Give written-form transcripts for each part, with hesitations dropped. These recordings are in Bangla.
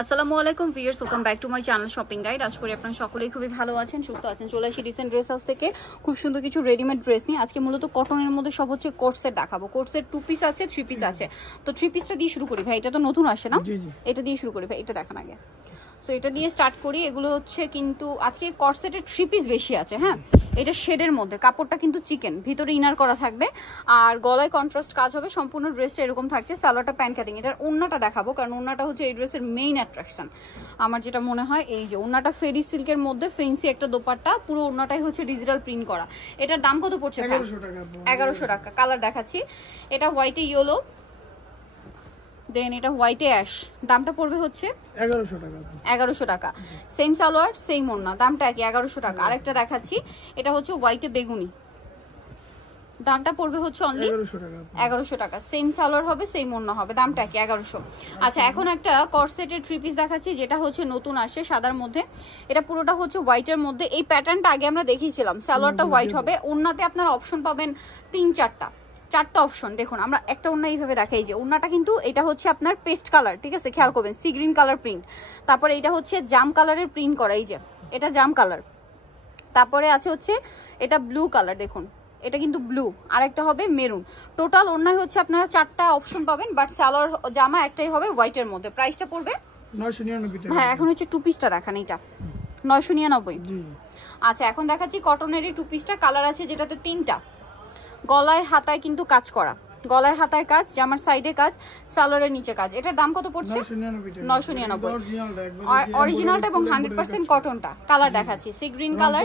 আসসালামু আলাইকুম viewers, welcome back to my channel shopping guide. আশা করি আপনারা সকলেই খুবই ভালো আছেন, সুস্থ আছেন। চলে আসি রিসেন্ট ড্রেস হাউস থেকে খুব সুন্দর কিছু রেডিমেড ড্রেস নিয়ে। আজকে মূলত কটনের মধ্যে সব হচ্ছে কোর্সের দেখাবো। কোর্সের 2 পিস আছে, 3 পিস আছে। তো 3 পিসটা দিয়ে শুরু করি ভাই, এটা তো নতুন আসে না? এটা দিয়ে শুরু করি ভাই, এটা দেখান আগে। সো এটা দিয়ে স্টার্ট করি। এগুলো হচ্ছে কিন্তু আজকে কর্সেটের 3 পিস বেশি আছে। হ্যাঁ, এটা শেডের মধ্যে, কাপড়টা কিন্তু চিকেন, ভিতরে ইনার করা থাকবে আর গলায় কন্ট্রাস্ট কাজ হবে। সম্পূর্ণ ড্রেসটা এরকম থাকছে। সালোয়ারটা প্যান্ট কাটিং। এটার ওন্নাটা দেখাবো, কারণ ওন্নাটা হচ্ছে এই ড্রেসের মেইন অ্যাট্রাকশন আমার যেটা মনে হয়। এই যে ওন্নাটা ফেরি সিল্কের মধ্যে ফেন্সি একটা দোপাট্টা, পুরো ওন্নাটাই হচ্ছে ডিজিটাল প্রিন্ট করা। এটার দাম কত পড়ছে? 1100 টাকা। কালার দেখাচ্ছি, এটা হোয়াইটে ইয়েলো, দেন এটা হোয়াইটে অ্যাশ। দামটা পড়বে হচ্ছে 1100 টাকা। সেম সালোয়ার সেম ওড়না, দামটা একই, 1100 টাকা। আরেকটা দেখাচ্ছি, এটা হচ্ছে হোয়াইটে বেগুনি, দামটা পড়বে হচ্ছে অনলি 1100 টাকা। সেম সালোয়ার হবে, সেম ওড়না হবে, দামটা একই, 1100। আচ্ছা, এখন একটা কর্সেটের 3 পিস দেখাচ্ছি, যেটা হচ্ছে নতুন আসছে সাদার মধ্যে। এটা পুরোটা হচ্ছে হোয়াইটের মধ্যে। এই প্যাটার্নটা আগে আমরা দেখিয়েছিলাম। সালোয়ারটা হোয়াইট হবে, ওড়নাতে আপনারা অপশন পাবেন 3-4টা অপশন। দেখুন, আমরা একটা ওড়না এইভাবে দেখাই, যে ওড়নাটা কিন্তু এটা হচ্ছে আপনার পেস্ট কালার, ঠিক আছে, খেয়াল করবেন, সি গ্রিন কালার প্রিন্ট। তারপরে এটা হচ্ছে জাম কালারের প্রিন্ট করা, এই যে এটা জাম কালার। তারপরে আছে হচ্ছে এটা ব্লু কালার, দেখুন এটা কিন্তু ব্লু, আর একটা হবে মেরুন। টোটাল ওড়নায় হচ্ছে আপনারা 4টা অপশন পাবেন, বাট সালোয়ার জামা একটাই হবে হোয়াইটের মধ্যে। প্রাইসটা পড়বে 999 টাকা। হ্যাঁ, এখন হচ্ছে 2 পিসটা দেখান, এটা 999। আচ্ছা, এখন দেখাচ্ছি কটনেরই 2 পিসটা। কালার আছে যেটাতে 3টা। গলায় হাতায় কিন্তু কাজ করা, গলায় হাতায় কাজ, জামার সাইডে কাজ, সালোয়ারের নিচে কাজ। এটার দাম কত পড়ছে? 999। অরিজিনালটা এবং 100% কটনটা। কালার দেখাচ্ছি, সি গ্রিন কালার,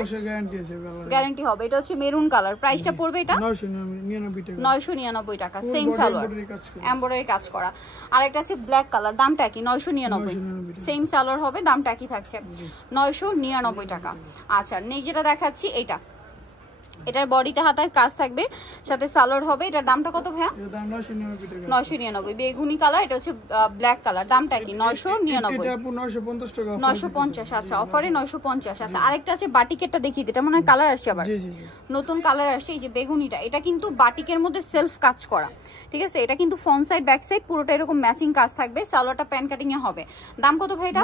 গ্যারান্টি হবে। এটা হচ্ছে মেরুন কালার। প্রাইসটা পড়বে এটা 999 টাকা। সেম সালোয়ার, এমব্রয়ডারি কাজ করা। আর একটা আছে ব্ল্যাক কালার, দামটা কি? 999। সেম সালোয়ার হবে, দামটা কি থাকছে? 999 টাকা। আচ্ছা, নেক্সট যেটা দেখাচ্ছি, এটার বডিটা হাতায় কাজ থাকবে, সাথে সালোয়ার হবে। এটার দামটা কত ভাইয়া? 999। বেগুনি কালার, এটা হচ্ছে ব্ল্যাক কালার, দামটা কি? 999। 950। আচ্ছা, অফারে 950। আচ্ছা, আরেকটা আছে বাটিকেরটা দেখিয়ে দিই, এটা মনে হয় কালার আসছে, আবার নতুন কালার আসছে। এই যে বেগুনিটা, এটা কিন্তু বাটিকের মধ্যে সেলফ কাজ করা, ঠিক আছে। এটা কিন্তু ফ্রন্ট সাইড ব্যাক সাইড পুরোটা এরকম ম্যাচিং কাজ থাকবে। সালোয়ারটা প্যান্ট কাটিং এ হবে। দাম কত ভাই এটা?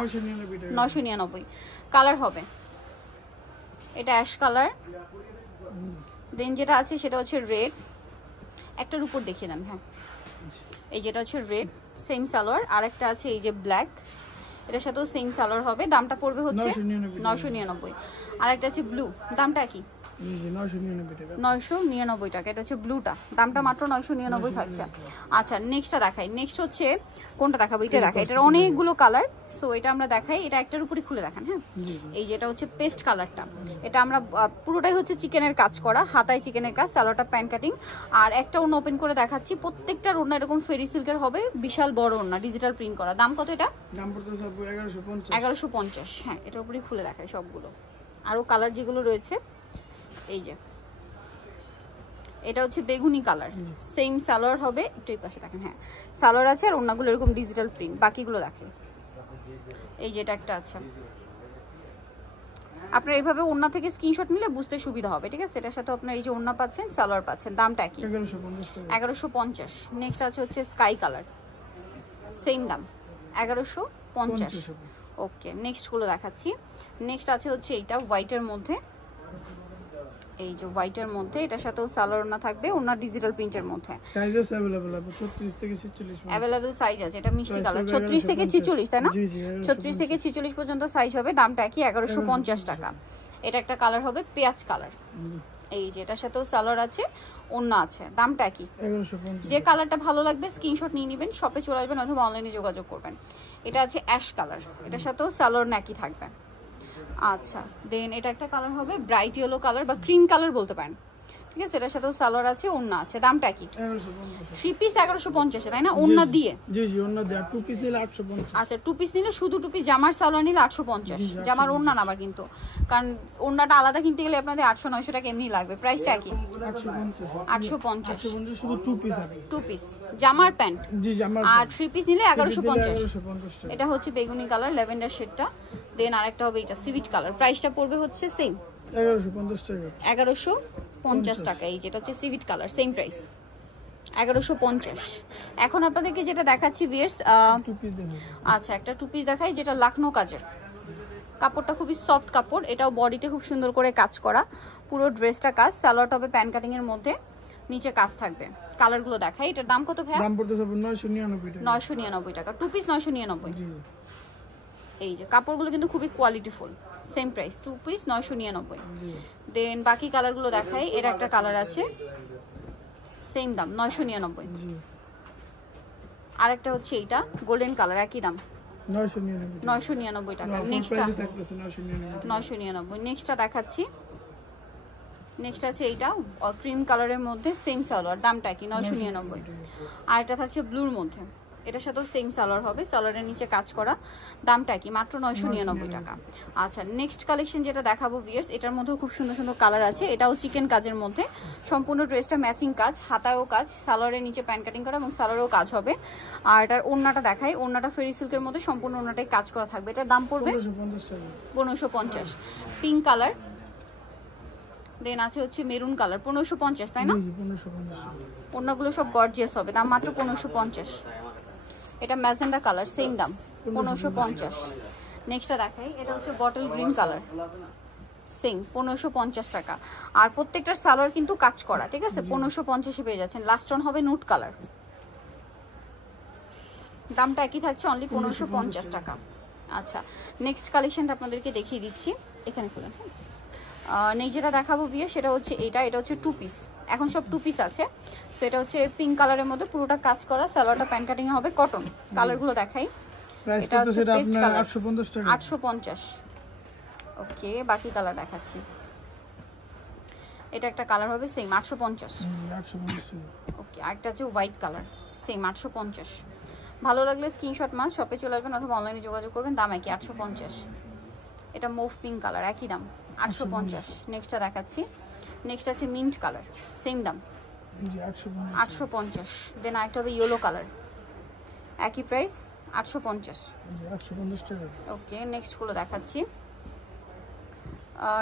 999। কালার হবে এটা অ্যাশ কালার, দেন যেটা আছে সেটা হচ্ছে রেড। একটার উপর দেখিয়ে দেন। হ্যাঁ, এই যেটা হচ্ছে রেড, সেম সালোয়ার। আরেকটা আছে এই যে ব্ল্যাক, এটার সাথেও সেম সালোয়ার হবে। দামটা পড়বে হচ্ছে 999। আরেকটা আছে ব্লু, দামটা কি? 999 টাকা। এটা হচ্ছে ব্লুটা, দামটা মাত্র 999 থাকছে। আচ্ছা, নেক্সটটা দেখাই। নেক্সট হচ্ছে কোনটা দেখাবো? এটা দেখাই। এটার অনেকগুলো কালার, সো এটা আমরা দেখাই। এটা একটার উপরই খুলে দেখান। হ্যাঁ, এই যেটা হচ্ছে পেস্ট কালারটা, এটা আমরা পুরোটাই হচ্ছে চিকেনের কাজ করা, হাতায় চিকেনের কাজ, সালোয়ারটা প্যান্ট কাটিং। আর একটা ওড়না ওপেন করে দেখাচ্ছি। প্রত্যেকটার ওড়না এরকম ফেরি সিল্কের হবে, বিশাল বড় ওড়না, ডিজিটাল প্রিন্ট করা। দাম কত এটা? 1150। হ্যাঁ, এটার উপরই খুলে দেখাই সবগুলো। আরও কালার যেগুলো রয়েছে, এই যে এটা হচ্ছে বেগুনি কালার, সেম সালোয়ার হবে। একটু এই পাশে দেখেন, হ্যাঁ সালোয়ার আছে, আর ওড়নাগুলো এরকম ডিজিটাল প্রিন্ট। বাকিগুলো দেখেন, এই যে এটা একটা আছে। আপনারা এইভাবে ওড়না থেকে স্ক্রিনশট নিলে বুঝতে সুবিধা হবে, ঠিক আছে। এটার সাথে আপনারা এই যে ওড়না পাচ্ছেন, সালোয়ার পাচ্ছেন, দামটা কি? 1150। নেক্সট আছে হচ্ছে স্কাই কালার, সেম দাম 1150। ওকে, নেক্সট গুলো দেখাচ্ছি। নেক্সট আছে হচ্ছে এইটা হোয়াইটের মধ্যে, এই যে হোয়াইটের মধ্যে, এটার সাথেও সালোয়ার ওড়না থাকবে, ওড়না ডিজিটাল প্রিন্টের মধ্যে। সাইজেস अवेलेबल আছে 36 থেকে 46 अवेलेबल সাইজ আছে। এটা মিষ্টি কালার, 36 থেকে 46, তাই না? 36 থেকে 46 পর্যন্ত সাইজ হবে। দামটা কি? 1150 টাকা। এটা একটা কালার হবে পেঁয়াজ কালার, এই যে এটার সাথেও সালোয়ার আছে, ওড়না আছে। দামটা কি? 1150। যে কালারটা ভালো লাগবে স্ক্রিনশট নিয়ে নেবেন, শপে চলে আসবেন অথবা অনলাইনে যোগাযোগ করবেন। এটা আছে অ্যাশ কালার, এটার সাথেও সালোয়ার নাকি থাকবে। আচ্ছা, দেন এটা একটা কালার হবে ব্রাইট ইয়েলো কালার বা ক্রিম কালার বলতে পারেন, ঠিক আছে। এটার সাথেও সালোয়ার আছে, ওড়না আছে। দামটা কি? 3 পিস 1150, তাই না? ওড়না দিয়ে? জি জি, ওড়না দিয়ে। 2 পিস নিলে 850। আচ্ছা, 2 পিস নিলে, শুধু 2 পিস জামার সালোয়ার নিলে 850। জামার ওড়না না আবার কিন্তু, কারণ ওড়নাটা আলাদা কিনতে গেলে আপনাদের 800-900 টাকা এমনি লাগবে। প্রাইসটা কি? 850। শুধু 2 পিস হবে। 2 পিস জামার প্যান্ট। জি, জামার। আর 3 পিস নিলে 1150। এটা হচ্ছে বেগুনি কালার, ল্যাভেন্ডার শেডটা। দেন আরেকটা হবে এটা সিভিট কালার। প্রাইসটা পড়বে হচ্ছে সেম 1150 টাকা। 1150 টাকা। এই যেটা হচ্ছে সিভিট কালার, সেম প্রাইস। 1150। এখন আপনাদেরকে যেটা দেখাচ্ছি ভিউয়ার্স, টু পিস দেখুন। আচ্ছা একটা টু পিস দেখাই, যেটা লাখনো কাজের, কাপড়টা খুবই সফট কাপড়, এটাও বডিতে খুব সুন্দর করে কাজ করা, পুরো ড্রেসটা কাজ, সালোয়ার টপে প্যান কাটিং এর মধ্যে, নিচে কাজ থাকবে। কালারগুলো দেখাই, এটার দাম কত ভাই? দাম পড়তেছে 999 টাকা। 999 টাকা, টু পিস 999। জি এই যে কাপড়গুলো কিন্তু খুবই কোয়ালিটিফুল, সেম প্রাইস, টু পিস 999। জি দেন বাকি কালারগুলো দেখাই, এর একটা কালার আছে সেম দাম 999। জি আরেকটা হচ্ছে এইটা গোল্ডেন কালার, একই দাম 999 999 টাকা। নেক্সটটা থাকতেছে 999। 999। নেক্সটটা দেখাচ্ছি, নেক্সট আছে এইটা ক্রিম কালারের মধ্যে, সেম সালোয়ার, দামটা কি 999। আর এটা থাকছে ব্লুর মধ্যে, এটার সাথেও সেম সালোয়ার হবে, সালোয়ারের নিচে কাজ করা, দামটা কি মাত্র 999 টাকা। আচ্ছা নেক্সট কালেকশন যেটা দেখাবো ভিউয়ার্স, এটার মধ্যেও খুব সুন্দর সুন্দর কালার আছে, এটাও চিকেন কাজের মধ্যে, সম্পূর্ণ ড্রেসটা ম্যাচিং কাজ, হাতায়ও কাজ, সালোয়ারের নিচে প্যান কাটিং করা এবং সালোয়ারেও কাজ হবে। আর এটার ওড়নাটা দেখাই, ওড়নাটা ফেরি সিল্কের মধ্যে সম্পূর্ণ ওড়নাটাই কাজ করা থাকবে। এটার দাম পড়বে 1550 টাকা। 1550। পিঙ্ক কালার, দেন আছে হচ্ছে মেরুন কালার, 1550 তাই না? জি 1550। ওড়নাগুলো সব গর্জিয়াস হবে, দাম মাত্র 1550। এটা ম্যাজেন্ডা কালার, সেম দাম 1550। নেক্সটটা দেখাই, এটা হচ্ছে বটল গ্রিন কালার, সেম 1550 টাকা। আর প্রত্যেকটার সালোয়ার কিন্তু কাজ করা, ঠিক আছে, 1550 পেয়ে যাচ্ছেন। লাস্ট অন হবে নুট কালার, দামটা একই থাকছে, অনলি 1550 টাকা। আচ্ছা নেক্সট কালেকশনটা আপনাদেরকে দেখিয়ে দিচ্ছি, এখানে খুলেন। নেই যেটা দেখাবো বিয়ে সেটা হচ্ছে এটা, এটা হচ্ছে টু পিস, এখন সব টু পিস আছে। সো এটা হচ্ছে পিঙ্ক কালারের মধ্যে পুরোটা কাজ করা, সালোয়ারটা প্যান কাটিং হবে, কটন। কালারগুলো দেখাই, প্রাইস এটা কত হচ্ছে সেটা পেস্ট আপনার কালার, 850 টাকা। 850। ওকে বাকি কালার দেখাচ্ছি, এটা একটা কালার হবে সেম 850। জি 850 টাকা। ওকে আরেকটা আছে হোয়াইট কালার, সেম 850। ভালো লাগলে স্ক্রিনশট মাস শপে চলে আসবেন অথবা অনলাইনে যোগাযোগ করবেন, দাম একই 850। এটা মুভ পিঙ্ক কালার, একই দাম 850। নেক্সটটা দেখাচ্ছি, নেক্সট আছে মিন্ট কালার, সেম দাম জি 850। 850। দেন আরেকটা হবে ইয়েলো কালার, একই প্রাইস 850। জি 850 টাকা। ওকে নেক্সটগুলো দেখাচ্ছি,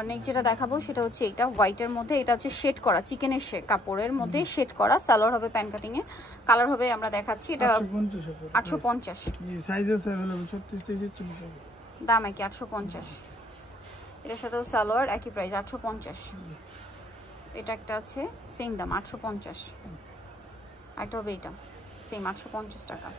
নেক্সট যেটা দেখাবো সেটা হচ্ছে এইটা হোয়াইটের মধ্যে, এটা হচ্ছে শেড করা, চিকেনের কাপড়ের মধ্যে শেড করা, সালোয়ার হবে প্যান কাটিং এ, কালার হবে আমরা দেখাচ্ছি, এটা 850। জি সাইজ আছে अवेलेबल 36 থেকে 46 হবে। দাম একই 850। এটার সাথেও সালোয়ার একই প্রাইস 850। এটা একটা আছে সেম দাম 850। একটা হবে এটা সেম 850 টাকা।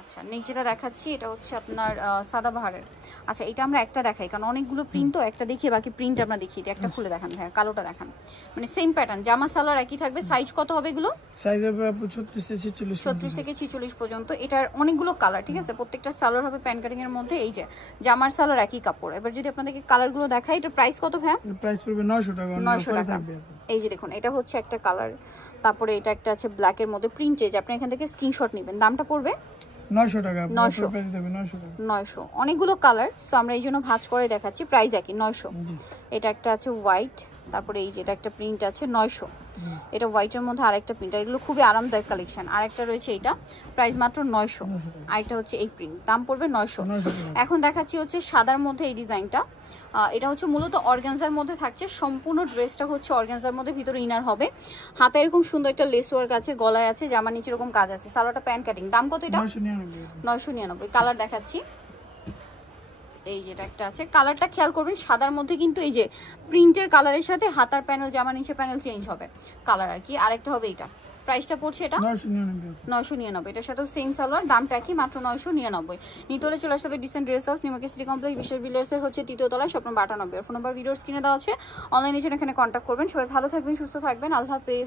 আচ্ছা নেক্সট যেটা দেখাচ্ছি এটা হচ্ছে আপনার সাদাবাহারের। আচ্ছা এটা আমরা একটা দেখাই কারণ অনেকগুলো প্রিন্ট, তো একটা দেখিয়ে বাকি প্রিন্ট আমরা দেখিয়ে দিই। একটা খুলে দেখান ভাইয়া, কালোটা দেখান, মানে সেম প্যাটার্ন, জামা সালোয়ার একই থাকবে। সাইজ কত হবে এগুলো? সাইজ হবে 36 থেকে 46 পর্যন্ত। এটার অনেকগুলো কালার, ঠিক আছে, প্রত্যেকটা সালোয়ার হবে প্যান কাটিং এর মধ্যে। এই যে জামার সালোয়ার একই কাপড়। এবার যদি আপনাদেরকে কালারগুলো দেখাই, এটার প্রাইস কত ভাইয়া? প্রাইস পড়বে 900 টাকা। 900 টাকা। এই যে দেখুন এটা হচ্ছে একটা কালার, তারপরে এটা একটা আছে ব্ল্যাক এর মধ্যে প্রিন্ট, যে আপনি এখান থেকে স্ক্রিনশট নেবেন। দামটা পড়বে 900 টাকা। 900 প্রাইস দেবে 900 টাকা। 900। অনেকগুলো কালার, সো আমরা এই জন্য ভাঁজ করে দেখাচ্ছি, প্রাইস একই 900। এটা একটা আছে হোয়াইট, তারপরে এই যে এটা একটা প্রিন্ট আছে 900। এটা হোয়াইটের মধ্যে আরেকটা প্রিন্ট, আর এগুলো খুবই আরামদায়ক কালেকশন। আরেকটা রয়েছে এটা, প্রাইস মাত্র 900। আরেকটা হচ্ছে এই প্রিন্ট, দাম পড়বে 900। এখন দেখাচ্ছি হচ্ছে সাদার মধ্যে এই ডিজাইনটা। এটা হচ্ছে মূলত অর্গানজার মধ্যে থাকছে, সম্পূর্ণ ড্রেসটা হচ্ছে অর্গানজার মধ্যে, ভিতরে ইনার হবে, হাতে এরকম সুন্দর একটা লেস ওয়ার্ক আছে, গলায় আছে, জামার নিচে এরকম কাজ আছে, সালোয়ারটা প্যান কাটিং। দাম কত এটা? 999। কালার দেখাচ্ছি, এই যেটা একটা আছে, কালারটা খেয়াল করবেন, সাদার মধ্যে কিন্তু এই যে প্রিন্টের কালারের সাথে হাতার প্যানেল, জামার নিচে প্যানেল চেঞ্জ হবে কালার আর কি। আরেকটা হবে এটা, প্রাইসটা পড়ছে এটা 999। এটার সাথে সেম সালোয়ার, দামটা কি মাত্র 999। নিতে হলে চলে আসতে হবে dissent dress house, New Market city complex, বিশ্বের বিল্ডার্সের হচ্ছে 3য় তলায়, শপ নম্বর 98। ফোন নাম্বার ভিডিওর স্ক্রিনে দেওয়া আছে, অনলাইনে জন্য এখানে কন্ট্যাক্ট করবেন। সবাই ভালো থাকবেন, সুস্থ থাকবেন, আল্লাহ হাফেজ।